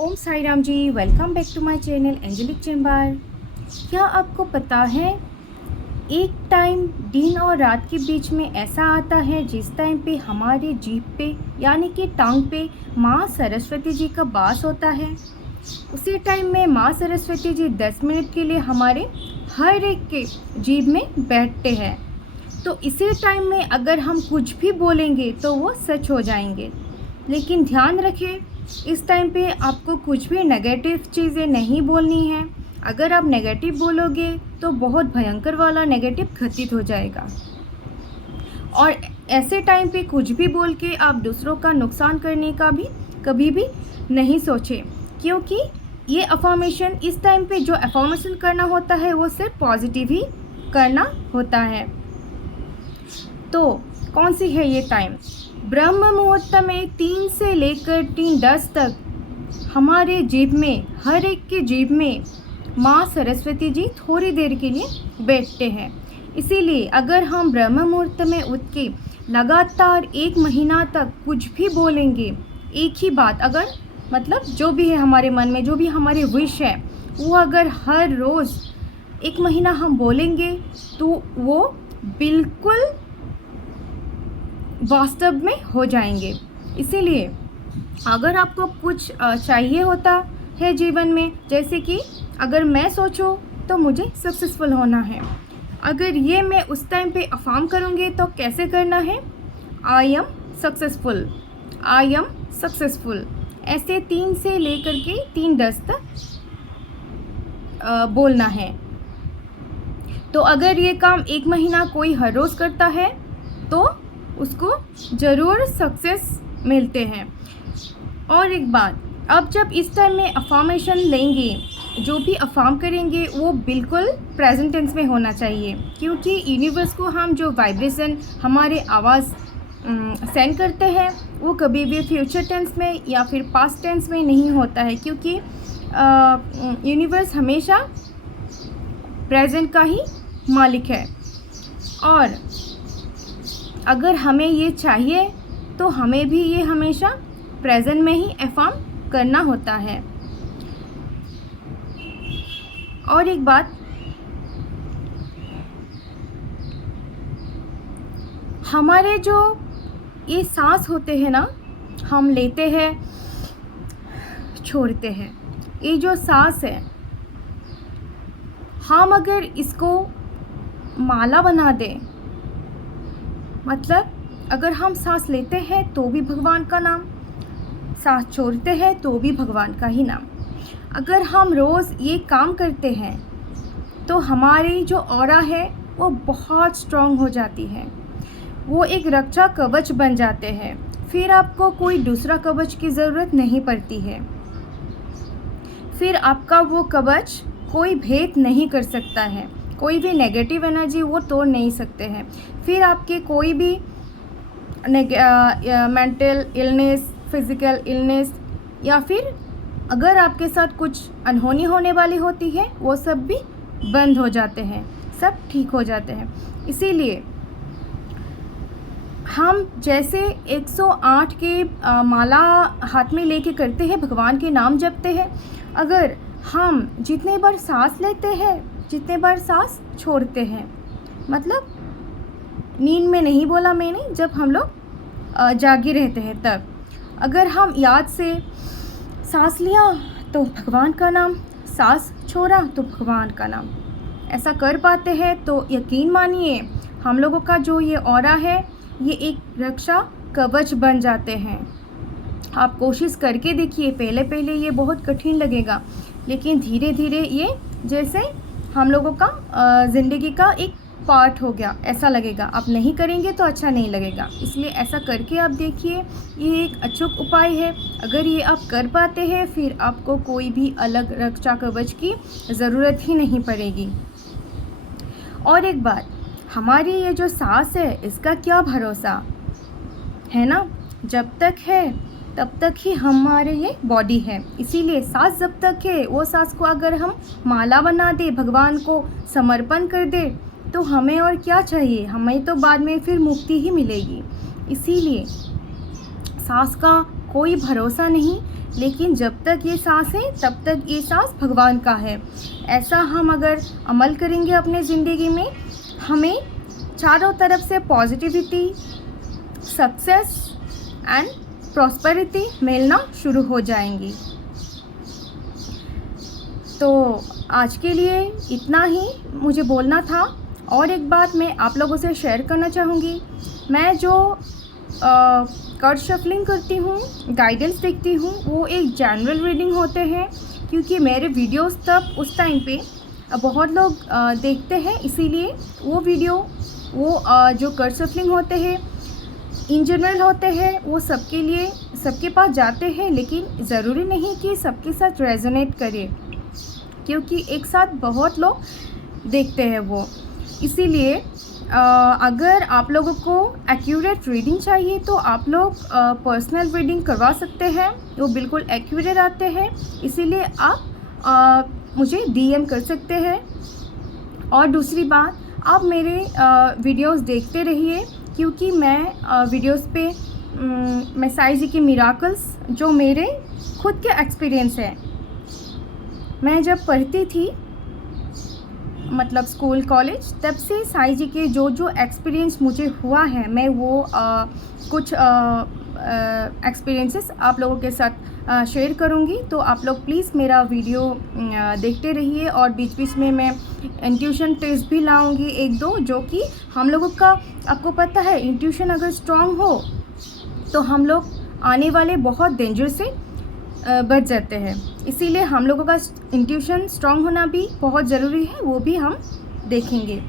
Om Sai Ram ji, welcome back to my channel angelic chamber. क्या आपको पता है एक टाइम दिन और रात के बीच में ऐसा आता है जिस टाइम पे हमारे जीभ पे यानी कि टांग पे माँ सरस्वती जी का वास होता है। उसी टाइम में माँ सरस्वती जी 10 मिनट के लिए हमारे हर एक के जीभ में बैठते हैं। तो इसी टाइम में अगर हम कुछ भी बोलेंगे तो वो सच हो जाएंगे। लेकिन ध्यान रखें, इस टाइम पे आपको कुछ भी नेगेटिव चीज़ें नहीं बोलनी है। अगर आप नेगेटिव बोलोगे तो बहुत भयंकर वाला नेगेटिव घटित हो जाएगा। और ऐसे टाइम पे कुछ भी बोल के आप दूसरों का नुकसान करने का भी कभी भी नहीं सोचें, क्योंकि ये अफर्मेशन इस टाइम पे जो अफर्मेशन करना होता है वो सिर्फ पॉजिटिव ही करना होता है। तो कौन सी है ये टाइम? ब्रह्म मुहूर्त में 3 से लेकर 3:10 तक हमारे जीभ में, हर एक के जीभ में माँ सरस्वती जी थोड़ी देर के लिए बैठते हैं। इसीलिए अगर हम ब्रह्म मुहूर्त में उठ के लगातार 1 महीना तक कुछ भी बोलेंगे, एक ही बात, अगर मतलब जो भी है हमारे मन में, जो भी हमारी विश है, वो अगर हर रोज़ 1 महीना हम बोलेंगे तो वो बिल्कुल वास्तव में हो जाएंगे। इसीलिए अगर आपको कुछ चाहिए होता है जीवन में, जैसे कि अगर मैं सोचूं तो मुझे सक्सेसफुल होना है, अगर ये मैं उस टाइम पे अफर्म करूँगी तो कैसे करना है? I am successful, I am successful, ऐसे 3 से लेकर के 3:10 तक बोलना है। तो अगर ये काम 1 महीना कोई हर रोज़ करता है तो उसको ज़रूर सक्सेस मिलते हैं। और एक बात, अब जब इस टाइम में अफर्मेशन लेंगे, जो भी अफर्म करेंगे वो बिल्कुल प्रेजेंट टेंस में होना चाहिए, क्योंकि यूनिवर्स को हम जो वाइब्रेशन, हमारे आवाज़ सेंड करते हैं वो कभी भी फ्यूचर टेंस में या फिर पास्ट टेंस में नहीं होता है, क्योंकि यूनिवर्स हमेशा प्रेजेंट का ही मालिक है। और अगर हमें ये चाहिए तो हमें भी ये हमेशा प्रेजेंट में ही अफर्म करना होता है। और एक बात, हमारे जो ये सांस होते हैं ना, हम लेते हैं छोड़ते हैं, ये जो सांस है, हम अगर इसको माला बना दें, मतलब अगर हम सांस लेते हैं तो भी भगवान का नाम, सांस छोड़ते हैं तो भी भगवान का ही नाम, अगर हम रोज़ ये काम करते हैं तो हमारी जो ऑरा है वो बहुत स्ट्रॉन्ग हो जाती है, वो एक रक्षा कवच बन जाते हैं। फिर आपको कोई दूसरा कवच की ज़रूरत नहीं पड़ती है, फिर आपका वो कवच कोई भेद नहीं कर सकता है, कोई भी नेगेटिव एनर्जी वो तोड़ नहीं सकते हैं। फिर आपके कोई भी मेंटल इलनेस, फिज़िकल इलनेस, या फिर अगर आपके साथ कुछ अनहोनी होने वाली होती है, वो सब भी बंद हो जाते हैं, सब ठीक हो जाते हैं। इसीलिए हम जैसे 108 के माला हाथ में लेके करते हैं, भगवान के नाम जपते हैं, अगर हम जितने बार सांस लेते हैं, जितने बार सांस छोड़ते हैं, मतलब नींद में नहीं बोला मैंने, जब हम लोग जागे रहते हैं तब, अगर हम याद से सांस लिया तो भगवान का नाम, सांस छोड़ा तो भगवान का नाम, ऐसा कर पाते हैं तो यकीन मानिए हम लोगों का जो ये ऑरा है ये एक रक्षा कवच बन जाते हैं। आप कोशिश करके देखिए, पहले पहले ये बहुत कठिन लगेगा, लेकिन धीरे धीरे ये जैसे हम लोगों का ज़िंदगी का एक पार्ट हो गया ऐसा लगेगा। आप नहीं करेंगे तो अच्छा नहीं लगेगा, इसलिए ऐसा करके आप देखिए, ये एक अचूक उपाय है। अगर ये आप कर पाते हैं फिर आपको कोई भी अलग रक्षा कवच की ज़रूरत ही नहीं पड़ेगी। और एक बात, हमारी ये जो सांस है इसका क्या भरोसा है ना, जब तक है तब तक ही हमारे ये बॉडी है। इसीलिए सांस जब तक है, वो सांस को अगर हम माला बना दे, भगवान को समर्पण कर दे, तो हमें और क्या चाहिए, हमें तो बाद में फिर मुक्ति ही मिलेगी। इसीलिए सांस का कोई भरोसा नहीं, लेकिन जब तक ये सांस है तब तक ये सांस भगवान का है। ऐसा हम अगर अमल करेंगे अपने ज़िंदगी में, हमें चारों तरफ से पॉजिटिविटी, सक्सेस एंड प्रॉस्पेरिटी मिलना शुरू हो जाएंगी। तो आज के लिए इतना ही मुझे बोलना था। और एक बात मैं आप लोगों से शेयर करना चाहूँगी, मैं जो कार्ड शफलिंग करती हूँ, गाइडेंस देखती हूँ, वो एक जनरल रीडिंग होते हैं, क्योंकि मेरे वीडियोस तब उस टाइम पे बहुत लोग देखते हैं, इसीलिए वो वीडियो जो कार्ड शफलिंग होते हैं इन जनरल होते हैं, वो सबके लिए सबके पास जाते हैं, लेकिन ज़रूरी नहीं कि सबके साथ रेजोनेट करे, क्योंकि एक साथ बहुत लोग देखते हैं वो। इसीलिए अगर आप लोगों को एक्यूरेट रीडिंग चाहिए तो आप लोग पर्सनल रीडिंग करवा सकते हैं, वो बिल्कुल एक्यूरेट आते हैं। इसीलिए आप मुझे डीएम कर सकते हैं। और दूसरी बात, आप मेरे वीडियोस देखते रहिए, क्योंकि मैं वीडियोस पे मैं साईं जी के मिराकल्स, जो मेरे खुद के एक्सपीरियंस है, मैं जब पढ़ती थी मतलब स्कूल कॉलेज, तब से साईं जी के जो जो एक्सपीरियंस मुझे हुआ है, मैं वो कुछ एक्सपीरियंसेस आप लोगों के साथ शेयर करूंगी। तो आप लोग प्लीज़ मेरा वीडियो देखते रहिए। और बीच बीच में मैं इंट्यूशन टेस्ट भी लाऊंगी एक दो, जो कि हम लोगों का, आपको पता है, इंट्यूशन अगर स्ट्रॉन्ग हो तो हम लोग आने वाले बहुत डेंजर से बच जाते हैं। इसीलिए हम लोगों का इंट्यूशन स्ट्रॉन्ग होना भी बहुत ज़रूरी है, वो भी हम देखेंगे।